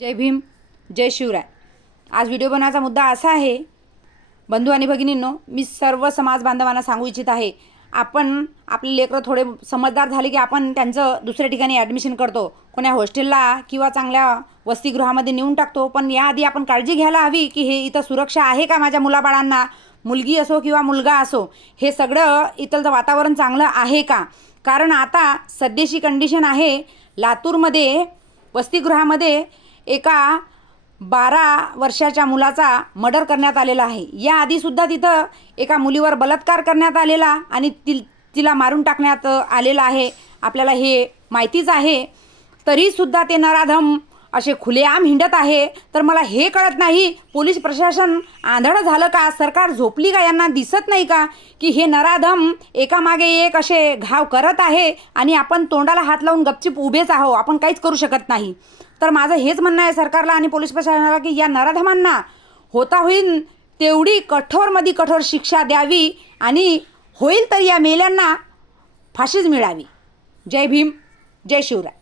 जय भीम, जय शिवराय। आज व्हिडिओ बनवायचा मुद्दा असा आहे, बंधू आणि भगिनींनो, मी सर्व समाज बांधवांना सांगू इच्छित आहे, आपण आपले लेकरं थोडे समजदार झाले की आपण त्यांचं दुसऱ्या ठिकाणी ॲडमिशन करतो, कोण्या हॉस्टेलला किंवा चांगल्या वसतिगृहामध्ये नेऊन टाकतो। पण याआधी आपण काळजी घ्यायला हवी की हे इथं सुरक्षा आहे का, माझ्या मुलाबाळांना, मुलगी असो किंवा मुलगा असो, हे सगळं इथलं वातावरण चांगलं आहे का। कारण आता सध्याची कंडिशन आहे, लातूरमध्ये वसतिगृहामध्ये एका 12 वर्षाच्या मुलाचा मर्डर करण्यात आलेला आहे। याआधीसुद्धा तिथं एका मुलीवर बलात्कार करण्यात आलेला आणि तिला मारून टाकण्यात आलेला आहे, आपल्याला हे माहितीच आहे। तरीसुद्धा ते नराधम असे खुलेआम हिंडत आहे। तर मला हे कळत नाही, पोलीस प्रशासन आंधळं झालं का, सरकार झोपली का, यांना दिसत नाही का की हे नराधम एकामागे एक असे घाव करत आहे आणि आपण तोंडाला हात लावून गपचिप उभेच आहो, आपण काहीच करू शकत नाही। तर माझं हेच म्हणणं आहे सरकारला आणि पोलीस प्रशासनाला की या नराधमांना होता होईल तेवढी कठोरमध्ये कठोर शिक्षा द्यावी आणि होईल तर या मेल्यांना फाशीच मिळावी। जय भीम, जय शिवराय।